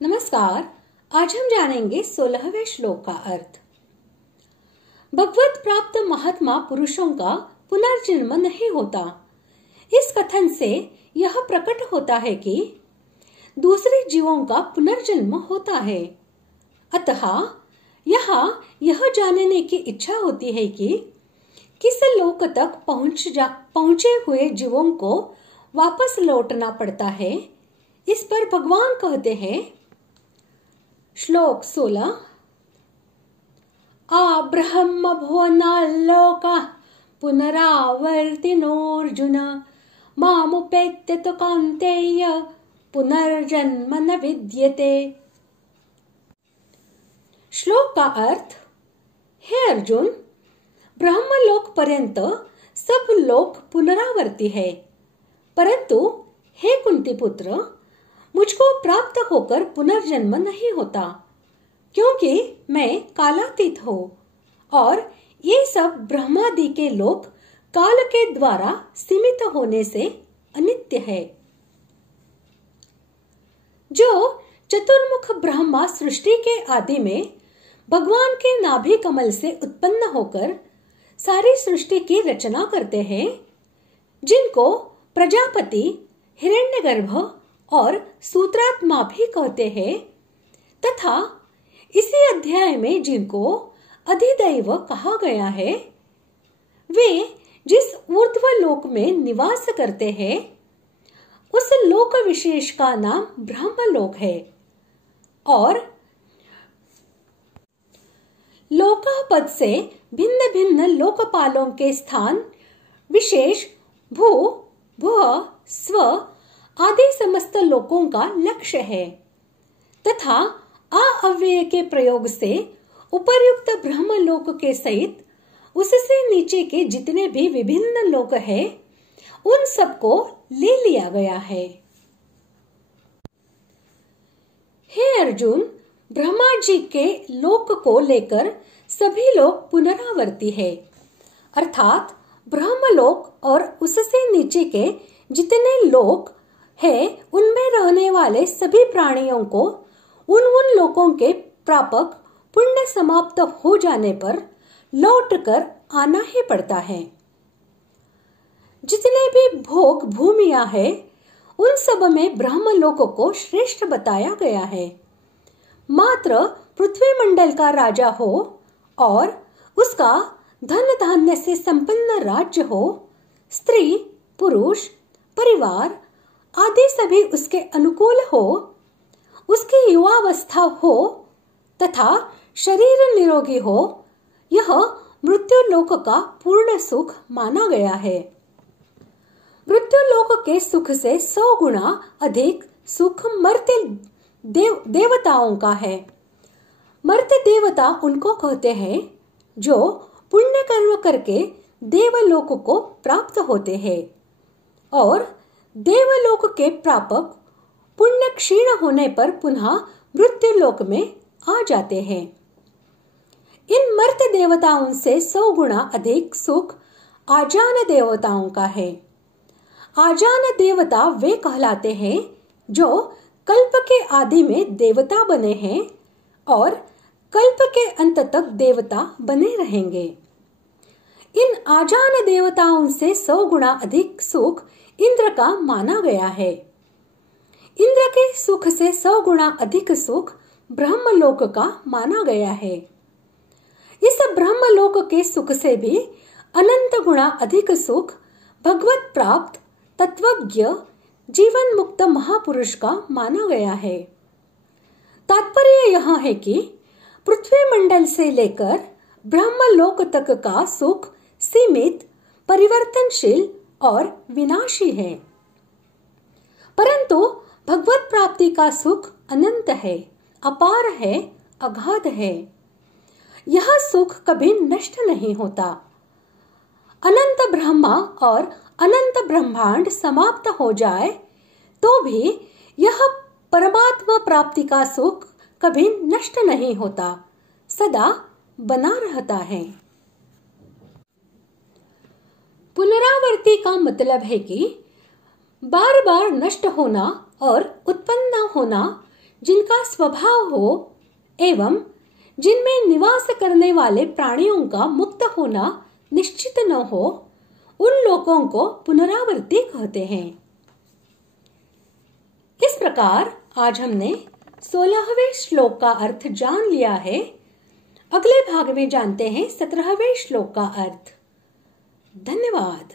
नमस्कार। आज हम जानेंगे 16वें श्लोक का अर्थ। भगवत प्राप्त महात्मा पुरुषों का पुनर्जन्म नहीं होता। इस कथन से यह प्रकट होता है कि दूसरे जीवों का पुनर्जन्म होता है। अतः यहाँ यह जानने की इच्छा होती है कि किस लोक तक पहुंचे हुए जीवों को वापस लौटना पड़ता है। इस पर भगवान कहते हैं, श्लोक 16, आ ब्रह्म भुवनाल्लोका पुनरावर्तिनोऽर्जुन मामुपेत्य तु कौन्तेय पुनर्जन्म न विद्यते। श्लोक का अर्थ, हे अर्जुन, ब्रह्मलोक पर्यंत सब लोक पुनरावर्ती है, परंतु हे कुंती पुत्र, मुझको प्राप्त होकर पुनर्जन्म नहीं होता, क्योंकि मैं कालातीत हूँ और ये सब ब्रह्मादि के लोक काल के द्वारा सीमित होने से अनित्य है। जो चतुर्मुख ब्रह्मा सृष्टि के आदि में भगवान के नाभि कमल से उत्पन्न होकर सारी सृष्टि की रचना करते हैं, जिनको प्रजापति, हिरण्यगर्भ और सूत्रात्मा भी कहते हैं, तथा इसी अध्याय में जिनको अधिदैव कहा गया है, वे जिस ऊर्ध्व लोक में निवास करते हैं, उस लोक विशेष का नाम ब्रह्मलोक है और लोका पद से भिन्न भिन्न लोकपालों के स्थान विशेष भू, भुव, स्व आदि समस्त लोकों का लक्ष्य है, तथा अव्यय के प्रयोग से उपर्युक्त ब्रह्मलोक के सहित उससे नीचे के जितने भी विभिन्न लोक हैं, उन सबको ले लिया गया है। हे अर्जुन, ब्रह्मा जी के लोक को लेकर सभी लोग पुनरावर्ती है, अर्थात ब्रह्मलोक और उससे नीचे के जितने लोक है, उनमें रहने वाले सभी प्राणियों को उन लोकों के प्रापक पुण्य समाप्त हो जाने पर लौटकर आना ही पड़ता है। जितने भी भोग भूमियां हैं, उन सब में ब्रह्मलोक को श्रेष्ठ बताया गया है। मात्र पृथ्वी मंडल का राजा हो और उसका धन धान्य से संपन्न राज्य हो, स्त्री, पुरुष, परिवार आदि सभी उसके अनुकूल हो, उसकी युवावस्था हो तथा शरीर निरोगी हो, यह मृत्यु लोक का पूर्ण सुख माना गया है। मृत्यु लोक के सुख से 100 गुना अधिक सुख मर्त्य देवताओं का है। मर्त्य देवता उनको कहते हैं जो पुण्य कर्म करके देवलोक को प्राप्त होते हैं और देवलोक के प्रापक पुण्य क्षीण होने पर पुनः मृत्यु लोक में आ जाते हैं। इन मर्त्य देवताओं से 100 गुना अधिक सुख आजान देवताओं का है। आजान देवता वे कहलाते हैं जो कल्प के आदि में देवता बने हैं और कल्प के अंत तक देवता बने रहेंगे। इन आजान देवताओं से 100 गुना अधिक सुख इंद्र का माना गया है। इंद्र के सुख से 100 गुना अधिक सुख ब्रह्मलोक का माना गया है। इस ब्रह्मलोक के सुख से भी अनंत गुना अधिक सुख भगवत प्राप्त तत्वज्ञ जीवन मुक्त महापुरुष का माना गया है। तात्पर्य यह है कि पृथ्वी मंडल से लेकर ब्रह्मलोक तक का सुख सीमित, परिवर्तनशील और विनाशी है, परंतु भगवत प्राप्ति का सुख अनंत है, अपार है, अगाध है। यह सुख कभी नष्ट नहीं होता। अनंत ब्रह्मा और अनंत ब्रह्मांड समाप्त हो जाए तो भी यह परमात्मा प्राप्ति का सुख कभी नष्ट नहीं होता, सदा बना रहता है। पुनरावर्ती का मतलब है कि बार बार नष्ट होना और उत्पन्न होना जिनका स्वभाव हो एवं जिनमें निवास करने वाले प्राणियों का मुक्त होना निश्चित न हो, उन लोगों को पुनरावृत्ति कहते हैं। इस प्रकार आज हमने 16वें श्लोक का अर्थ जान लिया है। अगले भाग में जानते हैं 17वें श्लोक का अर्थ। धन्यवाद।